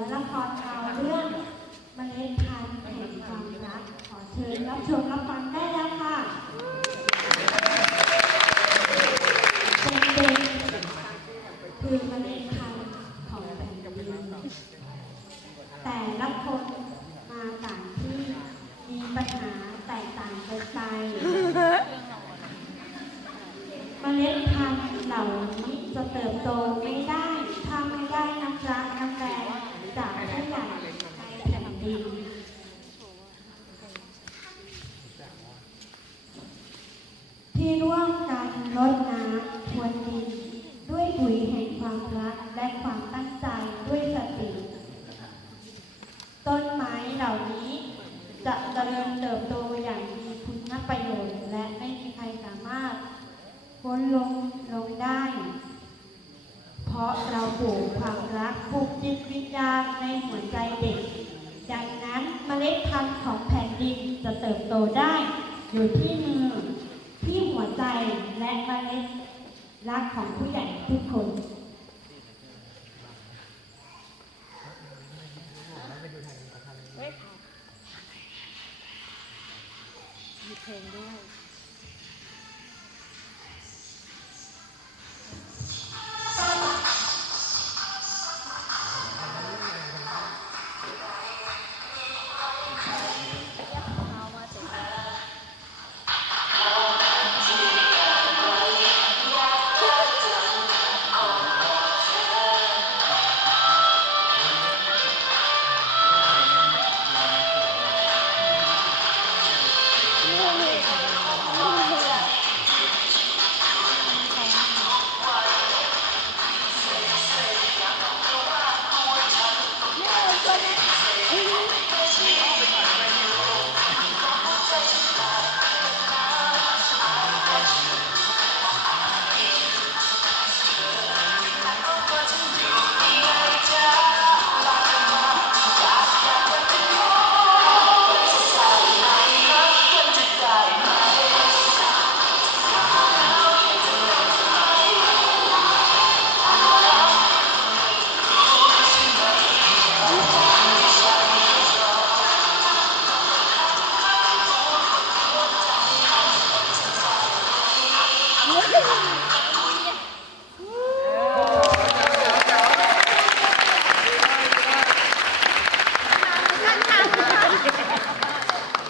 ละครข่าวเรื่องเมล็ดพันธุ์แห่งความรักขอเชิญรับชมรับฟังได้แล้วค่ะเด็กๆคือเมล็ดพันธุ์ของแผ่นดินแต่ละคนมาต่างที่มีปัญหาแตกต่างกันไปเมล็ดพันธุ์เหล่านี้จะเติบโตไม่ได้ ถ้าไม่ได้น้ำรักน้ำแรงจากผู้ใหญ่ในแผ่นดิน ที่ร่วมกันรดน้ำพรวนดิน ด้วยปุ๋ยแห่งความรักและความตั้งใจด้วยสติ ต้นไม้เหล่านี้จะเจริญเติบโตอย่างมีคุณประโยชน์ และไม่มีใครสามารถพ้นลงลงได้ เพราะเราปลูกความรักปลูกจิตวิญญาณในหัวใจเด็ก ดังนั้นเมล็ดพันธุ์ของแผ่นดินจะเติบโตได้ อยู่ที่มือ ที่หัวใจและเมล็ดรักของผู้ใหญ่ทุกคนมีเพลงด้วย